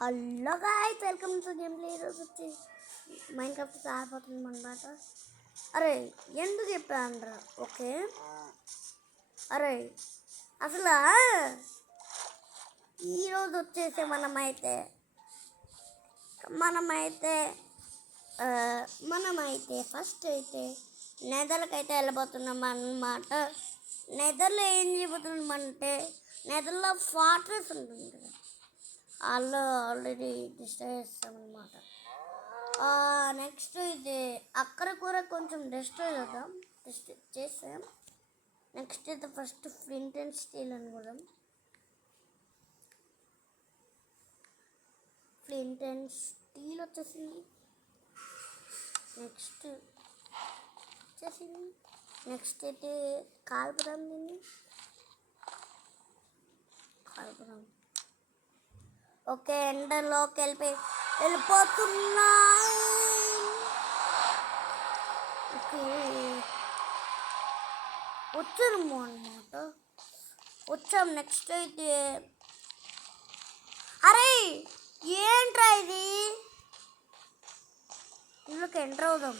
Hello guys, welcome to game play. ఈరోజు వచ్చి Minecraft ఆడిపోతుంది అనమాట. అరే ఎందుకు చెప్పాను? ఓకే, అరే అసలు ఈరోజు వచ్చేసి మనమైతే ఫస్ట్ అయితే నెదర్కైతే వెళ్ళిపోతున్నాం అన్నమాట. నెదర్లో ఏం చేయబోతున్నామంటే, నెదర్లో ఫార్ట్రెస్ ఉంటుంది కదా, వాళ్ళు ఆల్రెడీ డిస్ట్రాయ్ చేస్తామన్నమాట. నెక్స్ట్ ఇది అక్కడ కూడా కొంచెం డిస్ట్రాయ్ చేసాం. నెక్స్ట్ అయితే ఫస్ట్ ఫ్లింట్ అండ్ స్టీల్ అనుకోదాం. ఫ్లింట్ అండ్ స్టీల్ వచ్చేసింది. నెక్స్ట్ అయితే కాల్పుదాం దీన్ని. ఓకే, ఎండలోకి వెళ్ళిపోతున్నా. ఓకే, వచ్చాము అన్నమాట. వచ్చాం. నెక్స్ట్ అయితే అరే ఏంట్రా ఇది, ఇందులోకి ఎంటర్ అవుదాం.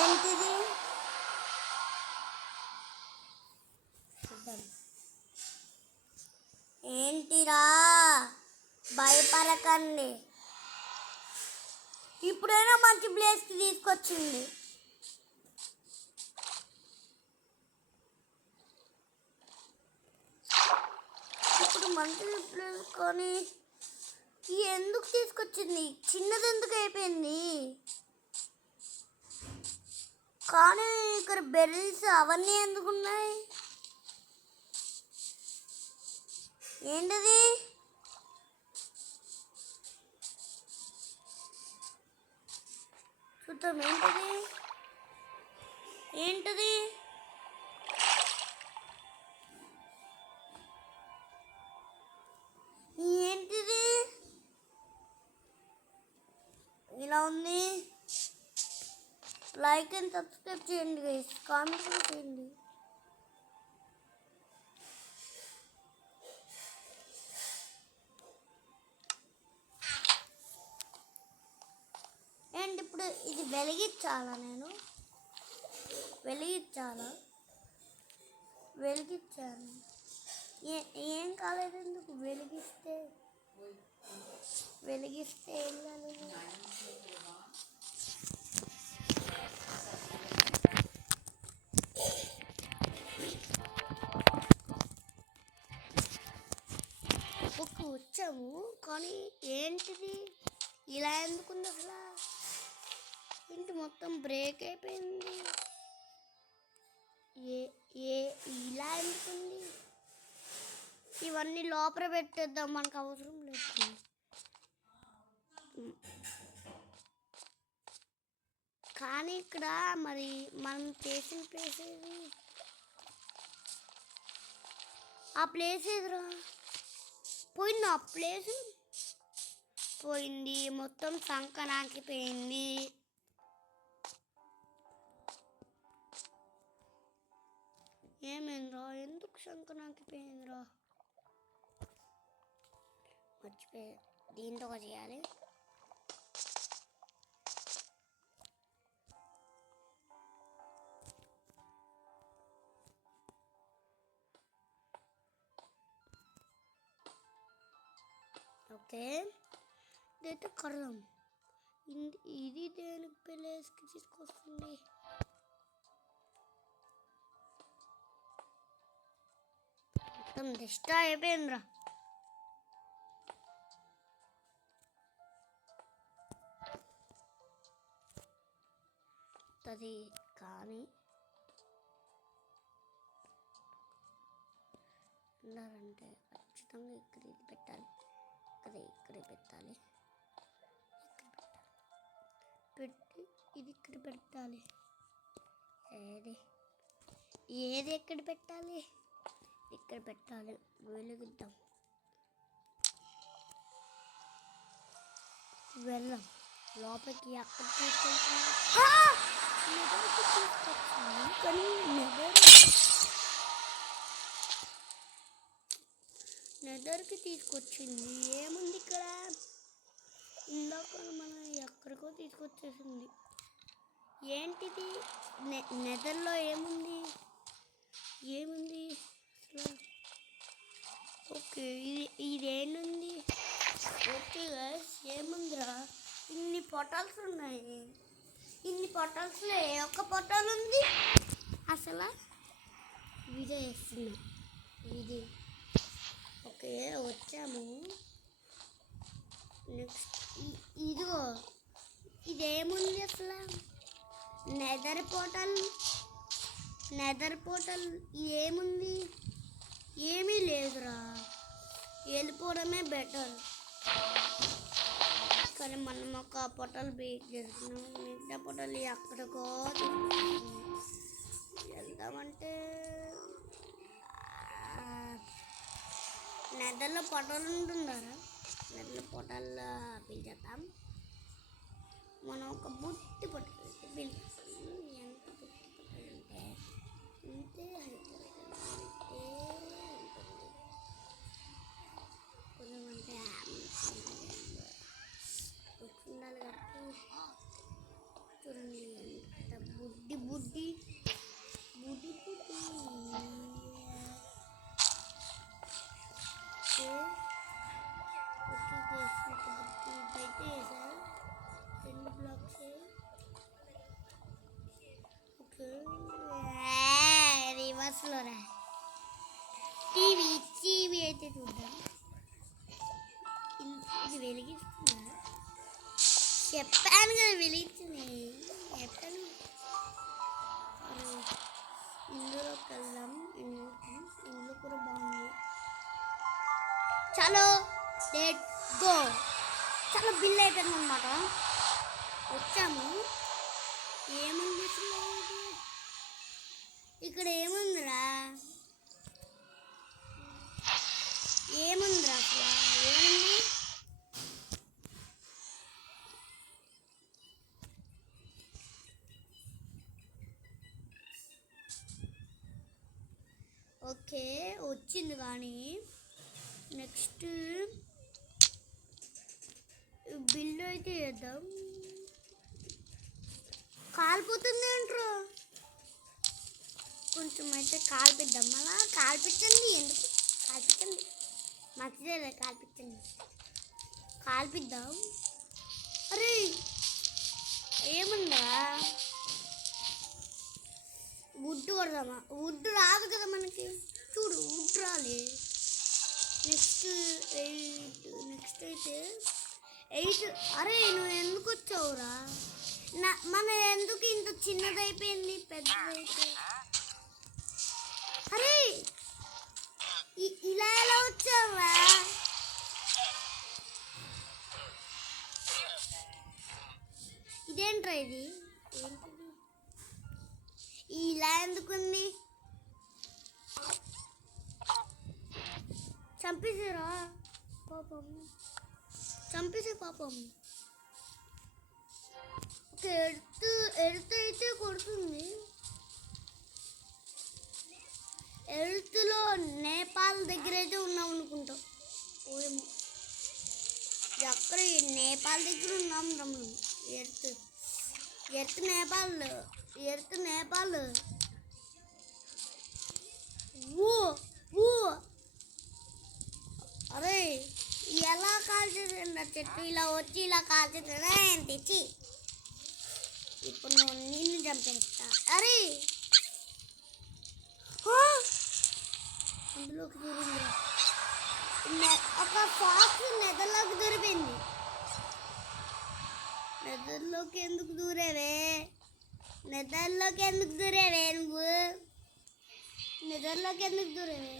ఏంటిది? ఏంటిరా, భయపడకండి. ఇప్పుడైనా మంచి ప్లేస్కి తీసుకొచ్చింది. ఇప్పుడు మంచి ప్లేస్ కానీ ఎందుకు తీసుకొచ్చింది? చిన్నది ఎందుకు అయిపోయింది? కానీ ఇక్కడ బెర్రీస్ అవన్నీ ఎందుకున్నాయి? ఏంటది? చూద్దాం. ఏంటది? ఇలా ఉంది. లైక్ అండ్ సబ్స్క్రైబ్ చేయండి గైస్, కామెంట్ చేయండి. అండ్ ఇప్పుడు ఇది వెలిగించాలా? వెలిగించాను. ఏం కాలేదు. ఎందుకు వెలిగిస్తే ఏం కాలేదు. వచ్చాము కానీ ఏంటిది ఇలా ఎందుకుంది? అసలు ఇంటి మొత్తం బ్రేక్ అయిపోయింది. ఇలా ఎందుకుంది? ఇవన్నీ లోపల పెట్టేద్దాం, మనకు అవసరం లేదు. కానీ ఇక్కడ మరి మనం చేసిన ప్లేస్ ఏది? ఆ ప్లేస్ ఎదురా పోయింది. ఆ ప్లేస్ పోయింది, మొత్తం సంకనాకిపోయింది. ఏమైందిరా? ఎందుకు సంకనాకిపోయిందిరా? మర్చిపోయా, దీంతో చేయాలి. ఓకే, ఇదైతే కడదాం. ఇది దేనికి ప్లేస్కి తీసుకొస్తుంది? మొత్తం డిస్ట్రాయ్ అయిపోయిందిరా. అది కానీ ఉన్నారంటే ఖచ్చితంగా ఇక్కడ ఇది పెట్టాలి. ఇక్కడ పెట్టాలి. పెట్టి ఇది ఇక్కడ పెట్టాలి. ఏది ఎక్కడ పెట్టాలి? ఇక్కడ పెట్టాలి. వెలుగుద్దాం. వెళ్ళాం లోపలికి. అక్కడ తీసుకెళ్తున్నాం కానీ నెదర్కి తీసుకొచ్చింది. ఏముంది ఇక్కడ? ఇందాక మనం ఎక్కడికో తీసుకొచ్చేసింది. ఏంటిది? నెదర్లో ఏముంది? ఏముంది అసలు? ఓకే, ఇదేనుంది? ఓకే గైస్, ఏముందిరా? ఇన్ని పొటాల్స్ ఉన్నాయి. ఇన్ని పొటాల్స్లో ఏ ఒక్క పొటాల్ ఉంది అసలు? వీడియో చేస్తున్నాం ఇది. ఓకే, వచ్చాము. నెక్స్ట్ ఇదిగో, ఇదేముంది అసలు? నెదర్ పోర్టల్ ఏముంది? ఏమీ లేదురా, వెళ్ళిపోవడమే బెటర్. కానీ మనం ఒక పొటల్ బీట్ చేస్తున్నాం. మిగతా పొటల్ ఎక్కడికో వెళ్దామంటే నెదర్లో పొటల్ ఉంటుందారా? నెదర్లో పొటల్ పిలిచేద్దాం. మనం ఒక బుట్టి పొటల్ అయితే పిలిచేస్తాం. ఎంత బుట్టి పొటల్ అంటే ఇంతే హైట్ ఉంటుంది. కొంచెమంటే ఉండాలి కాబట్టి చూడండి ఎంత బుడ్డి బుడ్డి బుడ్డి బుడ్డి. అయితే వేసారు 2 బ్లాక్స్. ఓకే, రివర్స్లో రా. టీవీ అయితే చూద్దాం. ఇది వెలిగిస్తుందా? చెప్పాను కదా వెలిగించింది. చెప్పాను. ఇందులోకి వెళ్దాం. ఇందులో కూడా బాగుంది. చలో లెట్ గో. చాలా బిల్ అయిపోయింది అనమాట. వచ్చాము. ఏముంది ఇక్కడ? ఏముందిరా? ఏముందిరా అసలు? ఏముంది? ఓకే, వచ్చింది. కానీ నెక్స్ట్ బిల్లు అయితే చేద్దాం. కాలిపోతుంది ఏంట్రో. కొంచెం అయితే కాల్పిద్దాం. అలా కాల్పించండి. ఎందుకు కాల్పించండి? మంచిదే, కాల్పిద్దాం. అరే ఏముందా? వుడ్ కొడదామా? వుడ్ రాదు కదా మనకి. చూడు, వుడ్ రాలే. నెక్స్ట్ అయితే 8. అరే నువ్వు ఎందుకు వచ్చావురా? మన ఎందుకు ఇంత చిన్నదైపోయింది పెద్దదైతే? అరే ఇలా ఎలా వచ్చావురా? ఇదేంట్రా? ఇది ఏంటిది? ఇలా ఎందుకుంది? చంపేసారా పాపం? చంపేసే పాపం. ఓకే, ఎర్త్ అయితే కొడుతుంది. ఎర్త్లో నేపాల్ దగ్గర అయితే ఉన్నాం అనుకుంటాం. ఓమో, ఎక్కడ? నేపాల్ దగ్గర ఉన్నాం రమ్ము. ఎర్త్ నేపాల్. ఓ అరే ఎలా కాల్చేసిందా చెట్టు? ఇలా వచ్చి ఇలా కాల్చేసిందా? తెచ్చి ఇప్పుడు నిన్ను చంపేస్తా. అరే అందులోకి దూరింది. ఒక ఫాక్స్ నెదర్లోకి దూరిపోయింది. నెదర్లోకి ఎందుకు దూరేవే నువ్వు? నెదర్లోకి ఎందుకు దూరేవే?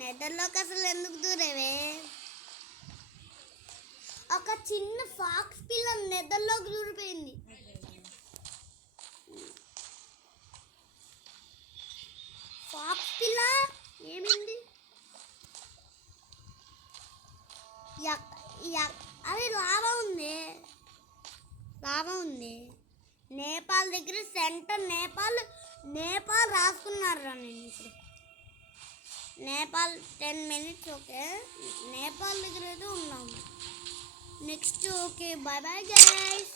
నెదర్లోకి అసలు ఎందుకు దూరేవే? ఒక చిన్న ఫాక్స్ పిల్ల నెదర్లోకి దూరిపోయింది. ఫాక్స్ పిల్ల ఏమైంది? అది లావా ఉంది. నేపాల్ దగ్గర సెంటర్ నేపాల్ రాసుకున్నారు. నేను ఇప్పుడు నేపాల్ 10 మినిట్స్. ఓకే, నేపాల్ దగ్గర అయితే ఉన్నాము. Next okay, bye bye guys.